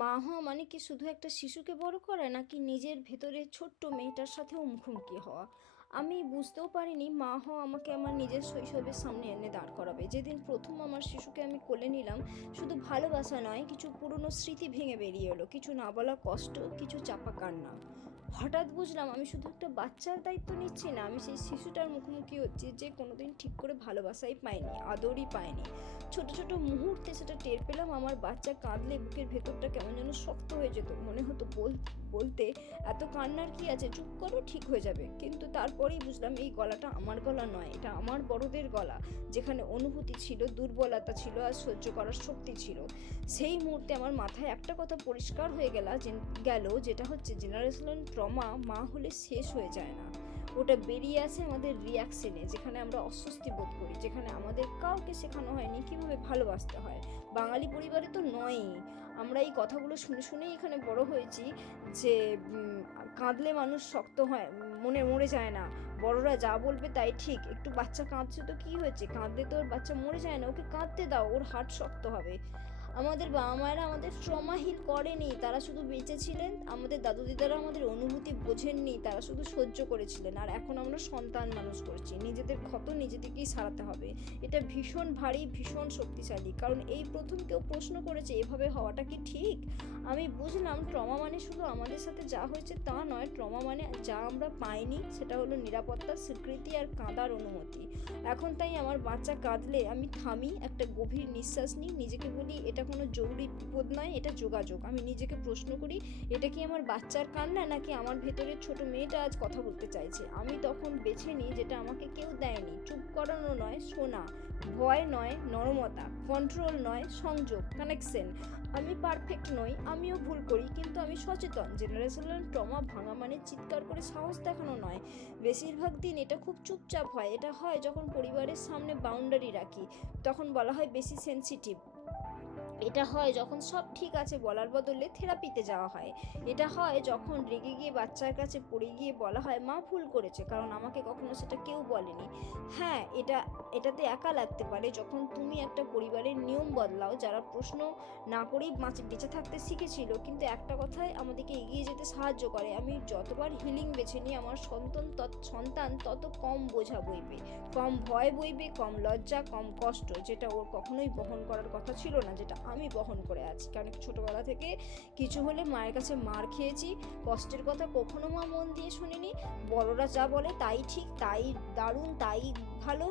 মা হওয়া মানে কি শুধু একটা শিশুকে বড় করা, নাকি নিজের ভেতরে ছোট্ট মেয়েটার সাথেও মুখোমুখি হওয়া? আমি বুঝতেও পারিনি মা হওয়া আমাকে আমার নিজের শৈশবের সামনে এনে দাঁড় করাবে। যেদিন প্রথম আমার শিশুকে আমি কোলে নিলাম, শুধু ভালোবাসা নয়, কিছু পুরনো স্মৃতি ভেঙে বেরিয়ে এলো, কিছু না বলা কষ্ট, কিছু চাপা কান্না। হঠাৎ বুঝলাম আমি শুধু একটা বাচ্চার দায়িত্ব নিচ্ছি না, আমি সেই শিশুটার মুখোমুখি হচ্ছি যে কোনোদিন ঠিক করে ভালোবাসাই পায়নি, আদরই পায়নি। ছোট ছোট মুহূর্তে সেটা টের পেলাম। আমার বাচ্চা কাঁদলে বুকের ভেতরটা কেমন যেন শক্ত হয়ে যেত, মনে হতো বলতে এত কান্নার কি আছে, চুপ করো, ঠিক হয়ে যাবে। কিন্তু তারপরেই বুঝলাম এই গলাটা আমার গলা নয়, এটা আমার বড়দের গলা, যেখানে অনুভূতি ছিল, দুর্বলতা ছিল, আর সহ্য করার শক্তি ছিল। সেই মুহূর্তে আমার মাথায় একটা কথা পরিষ্কার হয়ে গেল, যেটা হচ্ছে জেনারেশনাল ট্রমা মা হলে শেষ হয়ে যায় না। ওটা বেরিয়ে আসে আমাদের রিয়াকশনে, যেখানে আমরা অস্বস্তি বোধ করি, যেখানে আমাদের কাউকে শেখানো হয়নি কীভাবে ভালোবাসতে হয়। বাঙালি পরিবারে তো নয়ই। আমরা এই কথাগুলো শুনে শুনেই এখানে বড় হয়েছি যে কাঁদলে মানুষ শক্ত হয়, মনে মরে যায় না, বড়রা যা বলবে তাই ঠিক। একটু বাচ্চা কাঁদছে তো কি হয়েছে, কাঁদলে তো ওর বাচ্চা মরে যায় না, ওকে কাঁদতে দাও, ওর হার্ট শক্ত হবে। আমাদের বাবা মায়েরা আমাদের ট্রমা হিল করেনি, তারা শুধু বেঁচে ছিলেন। আমাদের দাদু দিদারা আমাদের অনুভূতি বোঝেননি, তারা শুধু সহ্য করেছিলেন। আর এখন আমরা সন্তান মানুষ করছি, নিজেদের ক্ষত নিজেদেরকেই সারাতে হবে। এটা ভীষণ ভারী, ভীষণ শক্তিশালী, কারণ এই প্রথম কেউ প্রশ্ন করেছে এভাবে হওয়াটা কি ঠিক। আমি বুঝলাম ট্রমা মানে শুধু আমাদের সাথে যা হয়েছে তা নয়, ট্রমা মানে যা আমরা পাইনি, সেটা হলো নিরাপত্তা, স্বীকৃতি আর কাঁদার অনুমতি। এখন তাই আমার বাচ্চা কাঁদলে আমি থামি, একটা গভীর নিঃশ্বাস নিই, নিজেকে বলি এটা কোনো জরুরি বিপদ নয়, এটা যোগাযোগ। আমি নিজেকে প্রশ্ন করি, এটা কি আমার বাচ্চার কান্না, নাকি আমার ভেতরের ছোট মেয়েটা আজ কথা বলতে চাইছে। আমি তখন বেছে নিই যেটা আমাকে কেউ দেয়নি, চুপ করানো নয়, শোনা, ভয় নয়, নরমতা, কন্ট্রোল নয়, সংযোগ, কানেকশন। আমি পারফেক্ট নই, আমিও ভুল করি, কিন্তু আমি সচেতন। জেনারেশনাল ট্রমা ভাঙা মানে চিৎকার করে সাহস দেখানো নয়। বেশিরভাগ দিন এটা খুব চুপচাপ হয়। এটা হয় যখন পরিবারের সামনে বাউন্ডারি রাখি, তখন বলা হয় বেশি সেনসিটিভ। এটা হয় যখন সব ঠিক আছে বলার বদলে থেরাপিতে যাওয়া হয়। এটা হয় যখন রেগে গিয়ে বাচ্চার কাছে পড়ে গিয়ে বলা হয় মা ভুল করেছে, কারণ আমাকে কখনো সেটা কেউ বলেনি। হ্যাঁ, এটাতে একা লাগতে পারে যখন তুমি একটা পরিবারের নিয়ম বদলাও, যারা প্রশ্ন না করেই বেঁচে থাকতে শিখেছিল, কিন্তু একটা কথায় আমাদেরকে এগিয়ে যেতে সাহায্য করে। আমি যতবার হিলিং বেছে নিই, আমার সন্তান তত কম বোঝা বইবে, কম ভয় বইবে, কম লজ্জা, কম কষ্ট, যেটা ওর কখনোই বহন করার কথা ছিল না, যেটা আমি বহন করে আছি। কারণ ছোটোবেলা থেকে কিছু হলে মায়ের কাছে মার খেয়েছি, কষ্টের কথা কখনো মা মন দিয়ে শুনিনি। বড়রা যা বলে তাই ঠিক, তাই দারুণ, তাই ভালো,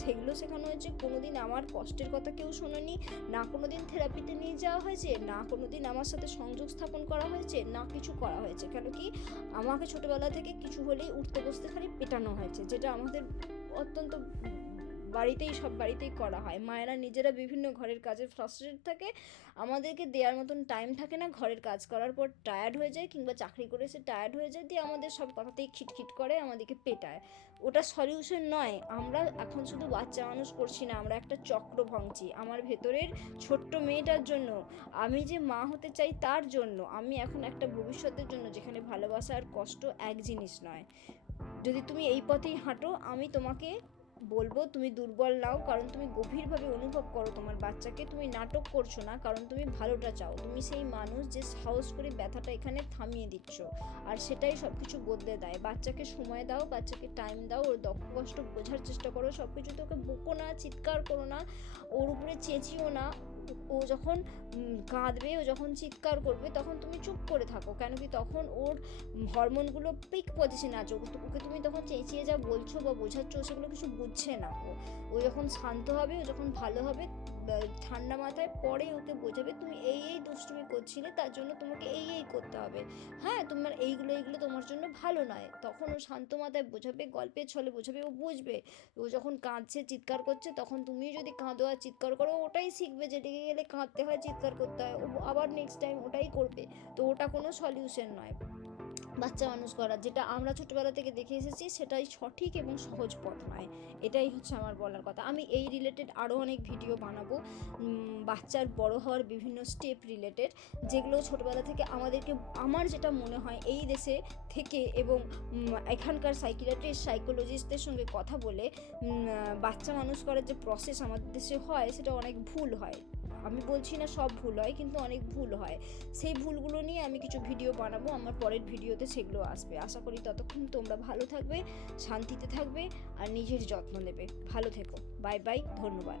সেগুলো শেখানো হয়েছে। কোনোদিন আমার কষ্টের কথা কেউ শোনেনি, না কোনোদিন থেরাপিতে নিয়ে যাওয়া হয়েছে, না কোনোদিন আমার সাথে সংযোগ স্থাপন করা হয়েছে, না কিছু করা হয়েছে। কেন কি, আমাকে ছোটোবেলা থেকে কিছু হলেই উঠতে বসতে খালি পেটানো হয়েছে, যেটা আমাদের অত্যন্ত সব বাড়িতেই করা হয়। মায়েরা নিজেরা বিভিন্ন ঘরের কাজে ফ্রাস্ট্রেটেড থাকে, আমাদেরকে দেওয়ার মতন টাইম থাকে না, ঘরের কাজ করার পর টায়ার্ড হয়ে যায়, কিংবা চাকরি করে সে টায়ার্ড হয়ে যায়, দিয়ে আমাদের সব কথাতেই খিটখিট করে, আমাদেরকে পেটায়। ওটা সলিউশন নয়। আমরা এখন শুধু বাচ্চা মানুষ করছি না, আমরা একটা চক্র ভাঙছি আমার ভেতরের ছোট্ট মেয়েটার জন্য, আমি যে মা হতে চাই তার জন্য। আমি এখন একটা ভবিষ্যতের জন্য, যেখানে ভালোবাসা আর কষ্ট এক জিনিস নয়। যদি তুমি এই পথেই হাঁটো, আমি তোমাকে বলবো তুমি দুর্বল নাও, কারণ তুমি গভীরভাবে অনুভব করো তোমার বাচ্চাকে। তুমি নাটক করছো না, কারণ তুমি ভালোটা চাও। তুমি সেই মানুষ যে সাহস করে ব্যথাটা এখানে থামিয়ে দিচ্ছ, আর সেটাই সব কিছু বদলে দেয়। বাচ্চাকে সময় দাও, বাচ্চাকে টাইম দাও, ওর দুঃখ কষ্ট বোঝার চেষ্টা করো। সব কিছুতে ওকে বকো না, চিৎকার করো না, ওর উপরে চেঁচিও না। ও যখন কাঁদবে, ও যখন চিৎকার করবে, তখন তুমি চুপ করে থাকো। কেন কি, তখন ওর হরমোনগুলো পিক পজিশনে আছে। ওকে তুমি তখন চেঁচিয়ে যা বলছো বা বোঝাচ্ছ, সেগুলো কিছু বুঝছে না। ও যখন শান্ত হবে, ও যখন ভালো হবে, ঠান্ডা মাথায় পরে ওকে বোঝাবে তুমি এই এই দুষ্টুমি করছিলে, তার জন্য তোমাকে এই এই করতে হবে। হ্যাঁ, তোমার এইগুলো তোমার জন্য ভালো নয়। তখন ও শান্ত মাথায় বোঝাবে, গল্পের ছলে বোঝাবে, ও বুঝবে। ও যখন কাঁদছে, চিৎকার করছে, তখন তুমি যদি কাঁদো আর চিৎকার করো, ওটাই শিখবে যে রেগে গেলে কাঁদতে হয়, চিৎকার করতে হয়। ও আবার নেক্সট টাইম ওটাই করবে। তো ওটা কোনো সলিউশন নয় বাচ্চা মানুষ করার। যেটা আমরা ছোটোবেলা থেকে দেখে এসেছি, সেটাই সঠিক এবং সহজ পথ নয়। এটাই হচ্ছে আমার বলার কথা। আমি এই রিলেটেড আরও অনেক ভিডিও বানাবো, বাচ্চার বড় হওয়ার বিভিন্ন স্টেপ রিলেটেড, যেগুলো ছোটোবেলা থেকে আমাদেরকে, আমার যেটা মনে হয় এই দেশে থেকে এবং এখানকার সাইকোলজিস্টদের সঙ্গে কথা বলে বাচ্চা মানুষ করার যে প্রসেস আমাদের দেশে হয়, সেটা অনেক ভুল হয়। আমি বলছি না সব ভুল হয়, কিন্তু অনেক ভুল হয়। সেই ভুলগুলো নিয়ে আমি কিছু ভিডিও বানাবো, আমার পরের ভিডিওতে সেগুলো আসবে। আশা করি ততক্ষণ তোমরা ভালো থাকবে, শান্তিতে থাকবে আর নিজের যত্ন নেবে। ভালো থেকো। বাই বাই, ধন্যবাদ।